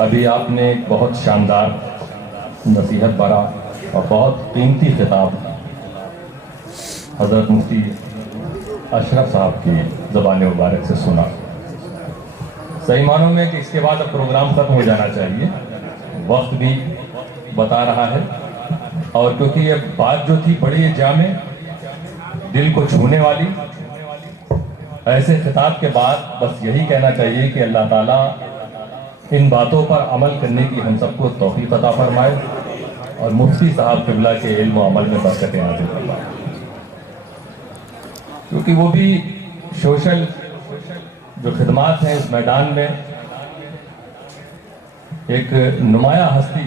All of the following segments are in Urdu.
ابھی آپ نے ایک بہت شاندار نصیحت بھرا اور بہت قیمتی خطاب حضرت مفتی اشرف صاحب کی زبان مبارک سے سنا. صحیح معنوں میں کہ اس کے بعد اب پروگرام ختم ہو جانا چاہیے، وقت بھی بتا رہا ہے، اور کیونکہ یہ بات جو تھی بڑی جامع، دل کو چھونے والی، ایسے خطاب کے بعد بس یہی کہنا چاہیے کہ اللہ تعالیٰ ان باتوں پر عمل کرنے کی ہم سب کو توفیق عطا فرمائے اور مفتی صاحب قبلہ کے علم و عمل میں برکتیں نازل فرمائے، کیونکہ وہ بھی سوشل جو خدمات ہیں اس میدان میں ایک نمایاں ہستی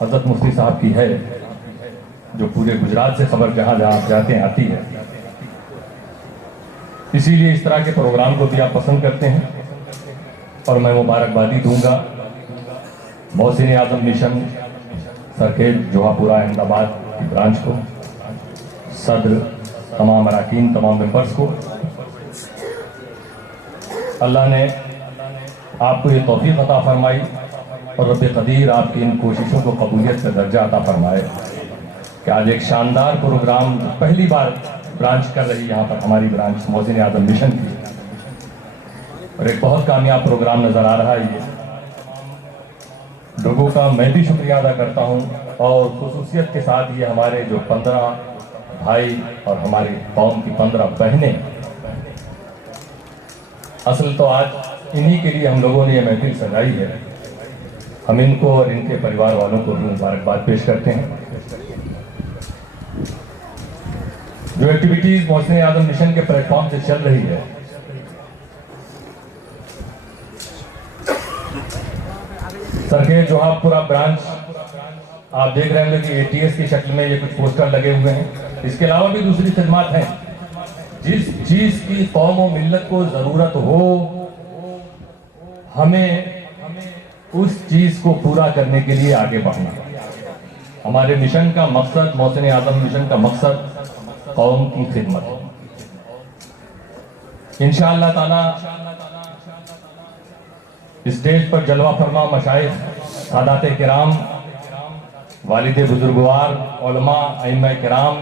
حضرت مفتی صاحب کی ہے، جو پورے گجرات سے خبر جہاں جہاں جاتے ہیں آتی ہے. اسی لیے اس طرح کے پروگرام کو بھی آپ پسند کرتے ہیں، اور میں مبارکبادی دوں گا محسن اعظم مشن سرکیج جوہا پورہ احمد آباد کی برانچ کو، صدر، تمام اراکین، تمام ممبرز کو. اللہ نے آپ کو یہ توفیق عطا فرمائی اور رب قدیر آپ کی ان کوششوں کو قبولیت کا درجہ عطا فرمائے کہ آج ایک شاندار پروگرام پہلی بار برانچ کر رہی یہاں پر ہماری برانچ محسن اعظم مشن کی، اور ایک بہت کامیاب پروگرام نظر آ رہا ہے. یہ لوگوں کا میں بھی شکریہ ادا کرتا ہوں، اور خصوصیت کے ساتھ یہ ہمارے جو 15 بھائی اور ہماری قوم کی 15 بہنیں، اصل تو آج انہی کے لیے ہم لوگوں نے یہ محفل سجائی ہے. ہم ان کو اور ان کے پریوار والوں کو بھی مبارکباد پیش کرتے ہیں. جو ایکٹیویٹیز محسن اعظم مشن کے پلیٹ فارم سے چل رہی ہے، سرکیج جوہا پورہ برانچ آپ دیکھ رہے ہیں کہ ATS کی شکل میں یہ کچھ پوسٹر لگے ہوئے ہیں. اس کے علاوہ بھی دوسری خدمات ہیں. جس چیز کی قوم و ملت کو ضرورت ہو، ہمیں اس چیز کو پورا کرنے کے لیے آگے بڑھنا. ہمارے مشن کا مقصد، محسن اعظم مشن کا مقصد قوم کی خدمت ہے. انشاءاللہ تعالی اسٹیج پر جلوہ فرما مشائخ، سادات کرام، والد بزرگوار، علماء، ائمہ کرام،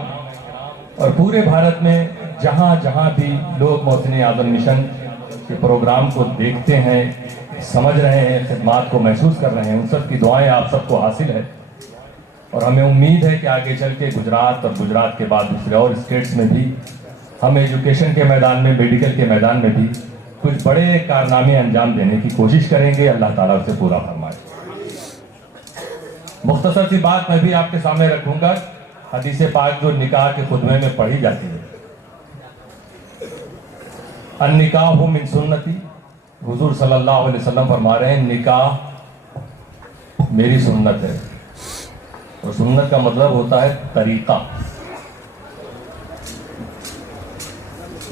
اور پورے بھارت میں جہاں جہاں بھی لوگ محسن اعظم مشن کے پروگرام کو دیکھتے ہیں، سمجھ رہے ہیں، خدمات کو محسوس کر رہے ہیں، ان سب کی دعائیں آپ سب کو حاصل ہے. اور ہمیں امید ہے کہ آگے چل کے گجرات اور گجرات کے بعد دوسرے اور اسٹیٹس میں بھی ہم ایجوکیشن کے میدان میں، میڈیکل کے میدان میں بھی کچھ بڑے کارنامے انجام دینے کی کوشش کریں گے. اللہ تعالیٰ اسے پورا فرمائے. مختصر سی بات میں بھی آپ کے سامنے رکھوں گا. حدیث پاک جو نکاح کے خطبے میں پڑھی جاتی ہے، النکاح من سنتی، حضور صلی اللہ علیہ وسلم فرما رہے ہیں نکاح میری سنت ہے. اور سنت کا مطلب ہوتا ہے طریقہ.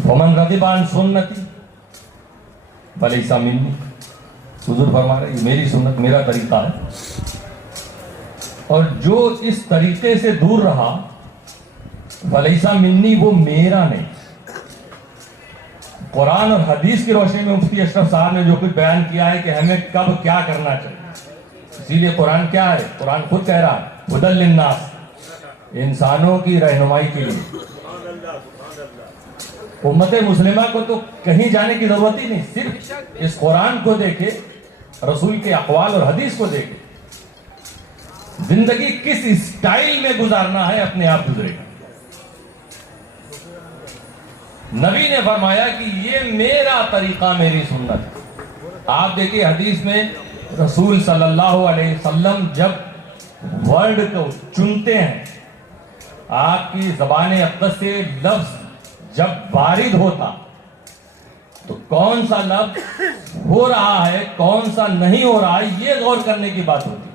ومن رغب عن سنتی فلیس منی، حضور فرما رہے ہیں میری سنت، میرا طریقہ ہے، اور جو اس طریقے سے دور رہا فلیس منی، وہ میرا نہیں. قرآن اور حدیث کی روشنی میں مفتی اشرف صاحب نے جو کچھ بیان کیا ہے کہ ہمیں کب کیا کرنا چاہیے، اسی لیے قرآن کیا ہے؟ قرآن خود کہہ رہا ہے ہدی للناس، انسانوں کی رہنمائی کے لیے. امت مسلمہ کو تو کہیں جانے کی ضرورت ہی نہیں، صرف اس قرآن کو دیکھے، رسول کے اقوال اور حدیث کو دیکھے، زندگی کس اسٹائل میں گزارنا ہے اپنے آپ گزرے گا. نبی نے فرمایا کہ یہ میرا طریقہ، میری سنت. آپ دیکھیں حدیث میں رسول صلی اللہ علیہ وسلم جب ورڈ کو چنتے ہیں، آپ کی زبان اقدس سے لفظ جب وارد ہوتا تو کون سا لفظ ہو رہا ہے، کون سا نہیں ہو رہا ہے، یہ غور کرنے کی بات ہوتی ہے.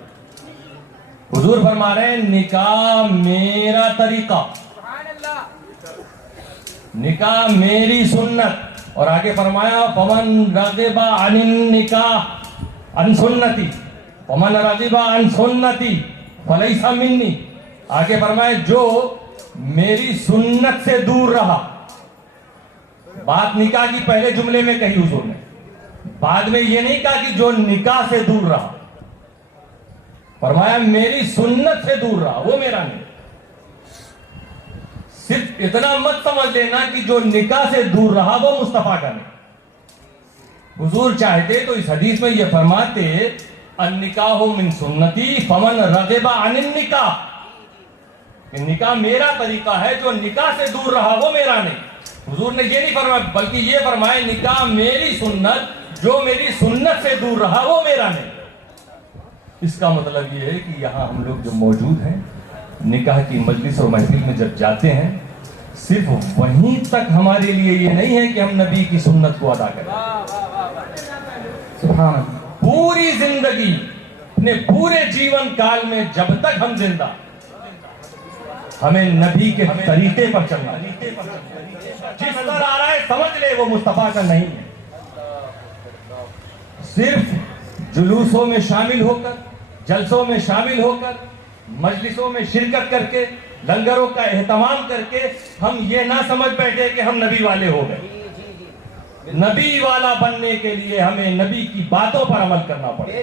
حضور فرما رہے ہیں نکاح میرا طریقہ، نکاح میری سنت. اور آگے فرمایا فمن رغب عن النکاح عن سنتی فمن رغب عن سنتی فلیس منی. آگے فرمایا جو میری سنت سے دور رہا. بات نکاح کی پہلے جملے میں کہی حضور نے، بعد میں یہ نہیں کہا کہ جو نکاح سے دور رہا، فرمایا میری سنت سے دور رہا وہ میرا نہیں۔ صرف اتنا مت سمجھ لینا کہ جو نکاح سے دور رہا وہ مصطفیٰ کا نہیں۔ حضور چاہتے تو اس حدیث میں یہ فرماتے النکاح من سنتی فمن رغب عن النکاح، کہ نکاح میرا طریقہ ہے، جو نکاح سے دور رہا وہ میرا نہیں۔ حضور نے یہ نہیں فرمایا بلکہ یہ فرمایا نکاح میری سنت، جو میری سنت سے دور رہا وہ میرا نہیں۔ اس کا مطلب یہ ہے کہ یہاں ہم لوگ جو موجود ہیں نکاح کی مجلس اور محفل میں جب جاتے ہیں، صرف وہیں تک ہمارے لیے یہ نہیں ہے کہ ہم نبی کی سنت کو ادا کریں، سبحان اللہ، پوری زندگی اپنے پورے جیون کال میں جب تک ہم زندہ ہمیں نبی کے طریقے پر چلنا، جس طرح آ رہا ہے سمجھ لے وہ مصطفیٰ کا نہیں ہے۔ صرف جلوسوں میں شامل ہو کر، جلسوں میں شامل ہو کر، مجلسوں میں شرکت کر کے، لنگروں کا اہتمام کر کے ہم یہ نہ سمجھ بیٹھے کہ ہم نبی والے ہو گئے۔ نبی والا بننے کے لیے ہمیں نبی کی باتوں پر عمل کرنا پڑے،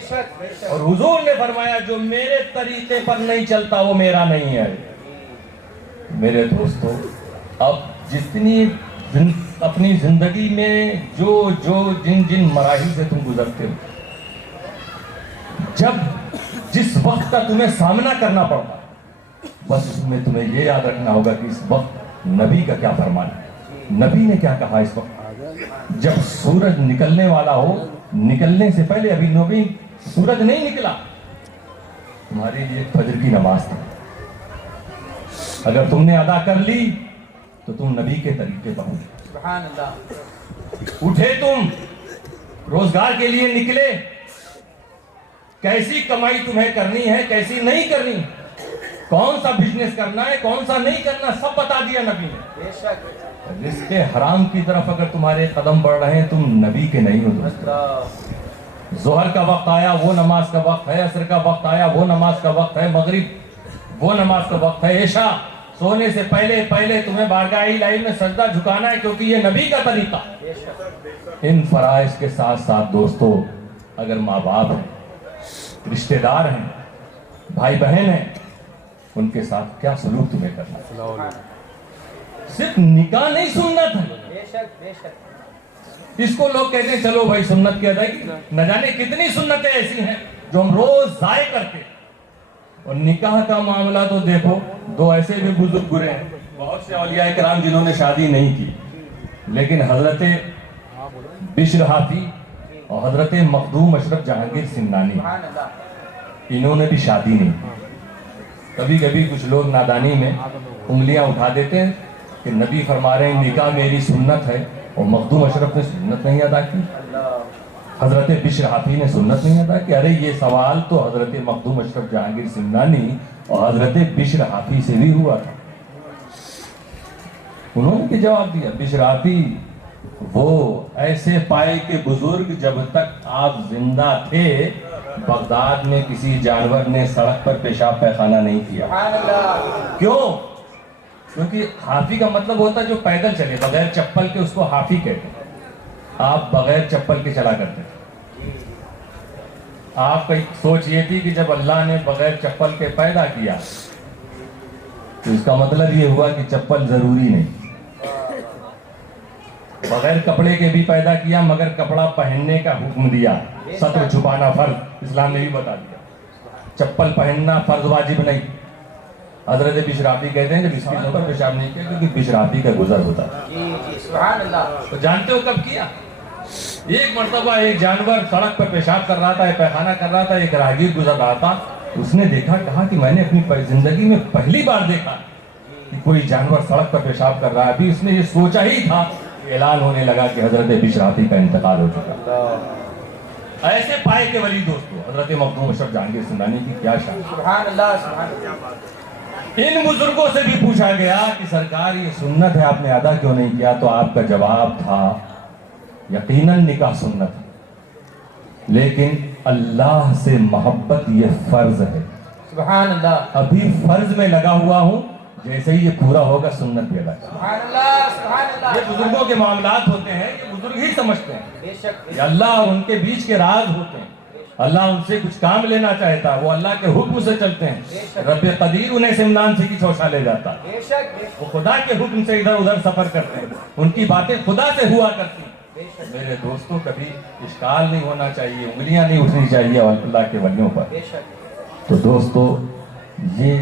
اور حضور نے فرمایا جو میرے طریقے پر نہیں چلتا وہ میرا نہیں ہے۔ میرے دوستو، اب جتنی اپنی زندگی میں جن مراحل سے تم گزرتے ہو، جس وقت کا تمہیں سامنا کرنا پڑتا، بس اس میں تمہیں یہ یاد رکھنا ہوگا کہ اس وقت نبی کا کیا فرمان ہے، نبی نے کیا کہا۔ اس وقت جب سورج نکلنے والا ہو، نکلنے سے پہلے ابھی نبی سورج نہیں نکلا، تمہارے لیے فجر کی نماز تھی، اگر تم نے ادا کر لی تو تم نبی کے طریقے پر ہو۔ سبحان اللہ، اٹھے تم روزگار کے لیے نکلے، کیسی کمائی تمہیں کرنی ہے، کیسی نہیں کرنی، کون سا بزنس کرنا ہے، کون سا نہیں کرنا، سب بتا دیا نبی نے۔ رزق حرام کی طرف اگر تمہارے قدم بڑھ رہے ہیں تم نبی کے نہیں ہو دوستو۔ ظہر کا وقت آیا وہ نماز کا وقت ہے، عصر کا وقت آیا وہ نماز کا وقت ہے، مغرب وہ نماز کا وقت ہے، عشاء سونے سے پہلے تمہیں بارگاہ الہی میں سجدہ جھکانا ہے، کیونکہ یہ نبی کا طریقہ۔ ان فرائض کے ساتھ ساتھ دوستو، اگر ماں باپ ہیں، رشتہ دار ہیں، بھائی بہن ہیں، ان کے ساتھ کیا سلوک تمہیں کرنا ہے۔ صرف نکاح نہیں سنت ہے، اس کو لوگ کہتے ہیں چلو بھائی سنت کی ادائیگی، نہ جانے کتنی سنتیں ایسی ہیں جو ہم روز ضائع کرتے ہیں۔ اور نکاح کا معاملہ تو دیکھو، دو ایسے بھی بزرگ گزرے ہیں، بہت سے اولیاء کرام جنہوں نے شادی نہیں کی، لیکن حضرت بشر حافی اور حضرت مخدوم اشرف جہانگیر سمنانی، انہوں نے بھی شادی نہیں کی۔ کبھی کبھی کچھ لوگ نادانی میں انگلیاں اٹھا دیتے ہیں کہ نبی فرما رہے ہیں نکاح میری سنت ہے، اور مخدوم اشرف نے سنت نہیں ادا کی، حضرت بشر حافی نے سنت نہیں ادا کی۔ ارے یہ سوال تو حضرت مخدوم اشرف جہانگیر سمنانی اور حضرت بشر حافی سے بھی ہوا تھا، انہوں نے بھی جواب دیا۔ بشر حافی وہ ایسے پائے کے بزرگ جب تک آپ زندہ تھے بغداد میں کسی جانور نے سڑک پر پیشاب پیخانہ نہیں کیا۔ کیوں؟ کیونکہ حافی کا مطلب ہوتا ہے جو پیدل چلے بغیر چپل کے، اس کو حافی کہتے ہیں۔ آپ بغیر چپل کے چلا کرتے تھے۔ آپ کی سوچ یہ تھی کہ جب اللہ نے بغیر چپل کے پیدا کیا تو اس کا مطلب یہ ہوا کہ چپل ضروری نہیں، بغیر کپڑے کے بھی پیدا کیا مگر کپڑا پہننے کا حکم دیا، سطر چھپانا فرض اسلام نے بھی بتا دیا، چپل پہننا فرض واجب نہیں۔ حضرت بشر حافی کہتے ہیں جب اس کی پر پیشاب نہیں کیا کیونکہ بشر حافی کا گزر ہوتا ہے۔ تو جانتے ہو کب کیا؟ ایک مرتبہ ایک جانور سڑک پر پیشاب کر رہا تھا، پیخانہ کر رہا تھا، ایک راہگیر گزر رہا تھا، اس نے دیکھا، کہا کہ میں نے اپنی زندگی میں پہلی بار دیکھا کہ کوئی جانور سڑک پر پیشاب کر رہا ہے۔ ابھی اس نے یہ سوچا ہی تھا کہ اعلان ہونے لگا کہ حضرت بشر حافی کا انتقال ہو چکا۔ ایسے پائے کے ولی دوستو حضرت مخدوم اشرف جہانگیر سمنانی کی کیا شان۔ سبحان اللہ، سبحان اللہ۔ ان بزرگوں سے بھی پوچھا گیا کہ سرکار یہ سنت ہے آپ نے ادا کیوں نہیں کیا، تو آپ کا جواب تھا یقیناً نکاح سنت ہے، لیکن اللہ سے محبت یہ فرض ہے۔ سبحان اللہ۔ ابھی فرض میں لگا ہوا ہوں، جیسے ہی یہ پورا ہوگا سنت بھی ادا کریں۔ سبحان اللہ سبحان اللہ۔ یہ بزرگوں کے معاملات ہوتے ہیں، یہ بزرگ ہی سمجھتے ہیں، بے شک یہ اللہ اور ان کے بیچ کے راز ہوتے ہیں۔ اللہ ان سے کچھ کام لینا چاہتا ہے، وہ اللہ کے حکم سے چلتے ہیں۔ رب قدیر انہیں سمنان سے کی چوشا لے جاتا ہے، بے شک بے شک وہ خدا کے حکم سے ادھر ادھر سفر کرتے ہیں، ان کی باتیں خدا سے ہوا کرتی ہیں۔ بے شک میرے دوستوں کبھی اشکال نہیں ہونا چاہیے، انگلیاں نہیں اٹھنی چاہیے اللہ کے ولیوں پر۔ بے شک تو دوستو یہ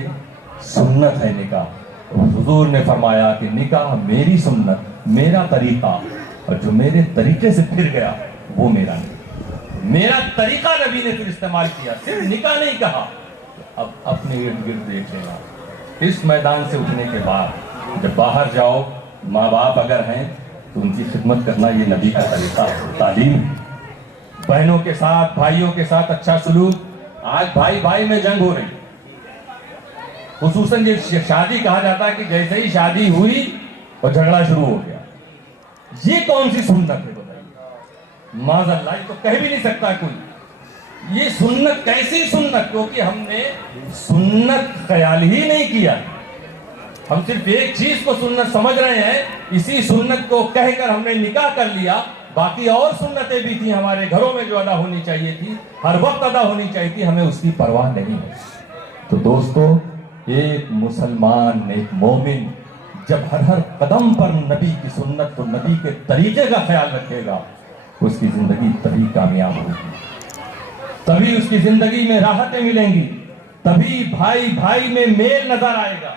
سنت ہے نکاح، حضور نے فرمایا کہ نکاح میری سنت، میرا طریقہ، اور جو میرے طریقے سے پھر گیا وہ میرا نہیں۔ میرا طریقہ نبی نے پھر استعمال کیا، صرف نکاح نہیں کہا۔ اب اپنے ارد گرد دیکھ لینا، اس میدان سے اٹھنے کے بعد جب باہر جاؤ، ماں باپ اگر ہیں تو ان کی خدمت کرنا یہ نبی کا طریقہ ہے، تعلیم۔ بہنوں کے ساتھ، بھائیوں کے ساتھ اچھا سلوک۔ آج بھائی بھائی میں جنگ ہو رہی، خصوصاً یہ شادی کہا جاتا ہے کہ جیسے ہی شادی ہوئی اور جھگڑا شروع ہو گیا۔ یہ کون سی سنت ہے بتائیے؟ معاذ اللہ، یہ تو کہہ بھی نہیں سکتا کوئی۔ یہ سنت کیسی سنت؟ کیونکہ ہم نے سنت خیال ہی نہیں کیا، ہم صرف ایک چیز کو سنت سمجھ رہے ہیں، اسی سنت کو کہہ کر ہم نے نکاح کر لیا۔ باقی اور سنتیں بھی تھیں ہمارے گھروں میں جو ادا ہونی چاہیے تھی، ہر وقت ادا ہونی چاہیے تھی، ہمیں اس کی پرواہ نہیں ہے۔ تو دوستو، ایک مسلمان، ایک مومن جب ہر قدم پر نبی کی سنت اور نبی کے طریقے کا خیال رکھے گا، اس کی زندگی تبھی کامیاب ہوگی، تبھی اس کی زندگی میں راحتیں ملیں گی، تبھی بھائی بھائی میں میل نظر آئے گا،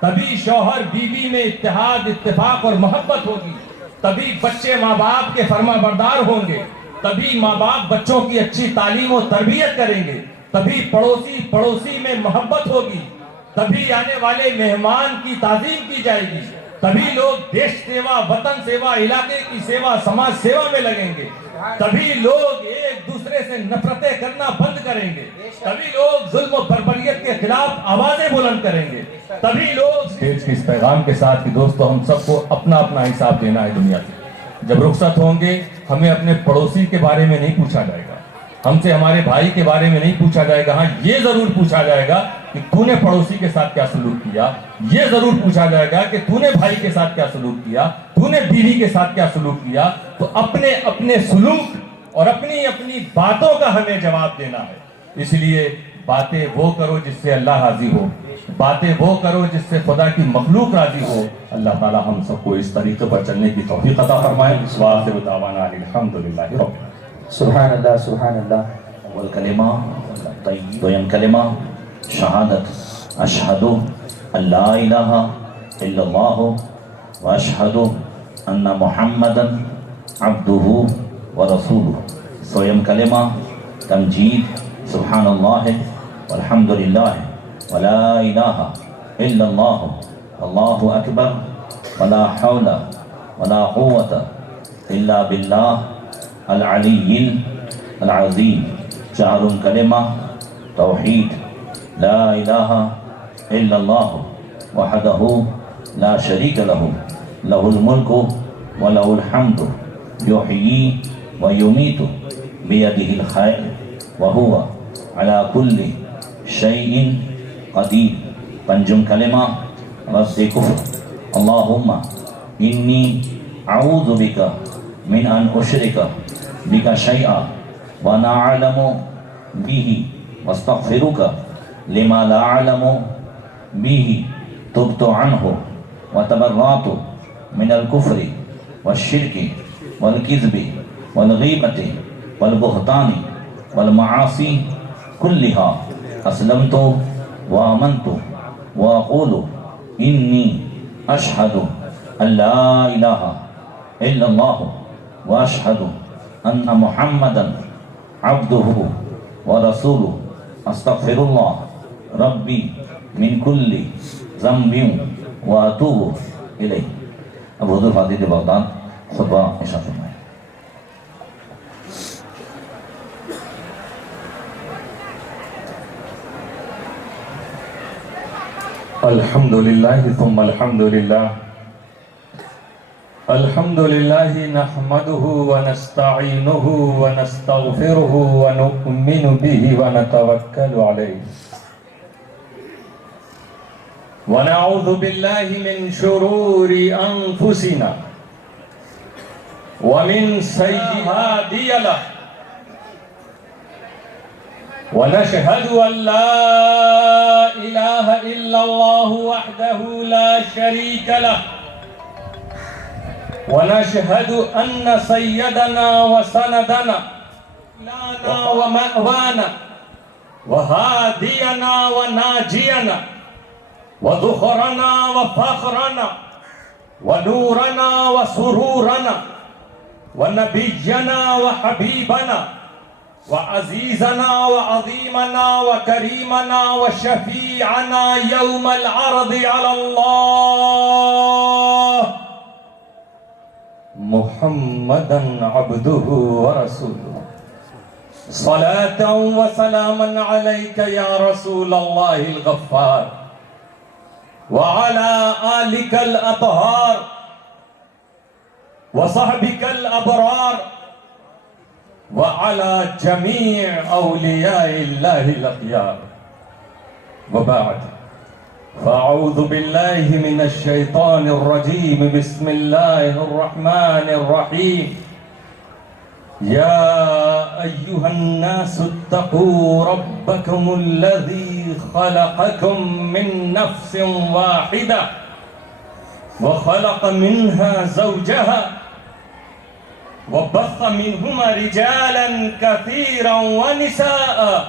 تبھی شوہر بیوی میں اتحاد، اتفاق اور محبت ہوگی، تبھی بچے ماں باپ کے فرما بردار ہوں گے، تبھی ماں باپ بچوں کی اچھی تعلیم و تربیت کریں گے، تبھی پڑوسی پڑوسی میں محبت ہوگی، تبھی آنے والے مہمان کی تعظیم کی جائے گی، تبھی لوگ دیش سیوا، وطن سیوا، علاقے کی سیوا، سماج سیوا میں لگیں گے، تبھی لوگ ایک دوسرے سے نفرتیں کرنا بند کریں گے، تبھی لوگ ظلم و بربریت کے خلاف آوازیں بلند کریں گے، تبھی لوگ اسٹیج کے اس پیغام کے ساتھ کہ دوستو ہم سب کو اپنا اپنا حساب دینا ہے دنیا سے۔ جب رخصت ہوں گے ہمیں اپنے پڑوسی کے بارے میں نہیں پوچھا جائے گا، ہم سے ہمارے بھائی کے بارے میں نہیں پوچھا جائے گا۔ ہاں یہ ضرور پوچھا جائے گا کہ تو نے پڑوسی کے ساتھ کیا سلوک کیا، یہ ضرور پوچھا جائے گا کہ تو نے بھائی کے ساتھ کیا سلوک کیا، تو نے بیوی کے ساتھ کیا سلوک کیا۔ تو اپنے اپنے سلوک اور اپنی اپنی باتوں کا ہمیں جواب دینا ہے۔ اس لیے باتیں وہ کرو جس سے اللہ راضی ہو، باتیں وہ کرو جس سے خدا کی مخلوق راضی ہو۔ اللہ تعالی ہم سب کو اس طریقے پر چلنے کی توفیق عطا فرمائے۔ وآخر دعوانا الحمدللہ رب العالمین۔ سبحان اللہ سبحان اللہ۔ اول کلمہ دویم کلمہ شہادت اشہد ان لا الہ الا اللہ و اشہد ان محمدا عبدہ و رسولہ۔ سویم کلمہ تمجید سبحان اللہ والحمدللہ ولا الہ الا اللہ اللہ اکبر ولا حول ولا قوة الا باللہ العلی العظیم۔ چارم کلمہ توحید لا الہ الا اللہ وحدہ لا شریک لہ لہ الملک ولہ الحمد یحیی ویمیت بیدہ الخیر وہو علی کل شیء قدیر۔ پنجم کلمہ رد کفر اللہم انی اعوذ بک من ان اشرک بک شیئا وانا اعلم به واستغفرك لما لا اعلم به تبت عنه وتبرأت من الكفر والشرك والكذب والغیبة والبہتان والمعاصی كلها اسلمت وآمنت وأقول انی اشہد ان لا الہ الا اللہ واشہد ان محمدا عبدہ ورسولہ استغفر اللہ ربی من کل ذنب واتوب الیہ۔ اب حضور فاتح بغداد خطبہ عشاء فرمائے۔ الحمدللہ ثم الحمدللہ الحمدللہ نحمده ونستعینه ونستغفره ونؤمن به ونتوکل علیہ ونعوذ بالله من شرور أنفسنا ومن سيئات له ونشهد أن لا إله إلا الله وحده لا شريك له ونشهد أن سيدنا وسندنا إلهنا ومأوانا وهادينا وناجينا وذخرنا وفخرنا ونورنا وسرورنا ونبينا وحبيبنا وعزيزنا وعظيمنا وكريمنا وشفيعنا يوم العرض على الله محمدا عبده ورسوله صلاة وسلاما عليك يا رسول الله الغفار وعلى آلك الأطهار وصحبك الأبرار وعلى جميع أولياء الله الأخيار وبعد فأعوذ بالله من الشيطان الرجيم بسم الله الرحمن الرحيم يا أيها الناس اتقوا ربكم الذي خلقكم من نفس واحدة وخلق منها زوجها وبث منهما رجالا كثيرا ونساء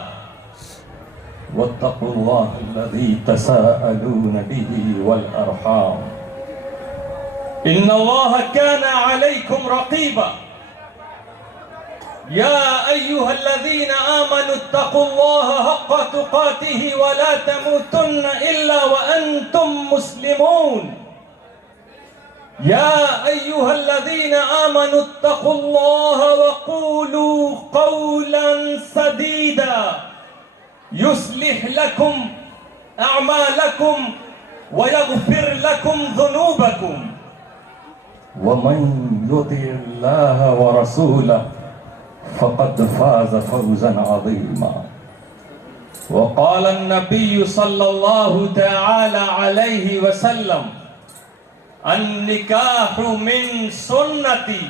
واتقوا الله الذي تساءلون به والأرحام إن الله كان عليكم رقيبا يا أيها الذين آمنوا اتقوا الله حق تقاته ولا تموتن إلا وأنتم مسلمون يا أيها الذين آمنوا اتقوا الله وقولوا قولا سديدا يصلح لكم أعمالكم ويغفر لكم ذنوبكم ومن يطع الله ورسوله فقد فاز فوزا عظيما وقال النبي صلى الله تعالى عليه وسلم النكاح من سنتي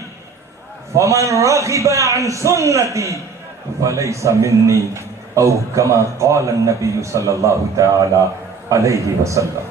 فمن رغب عن سنتي فليس مني أو كما قال النبي صلى الله تعالى عليه وسلم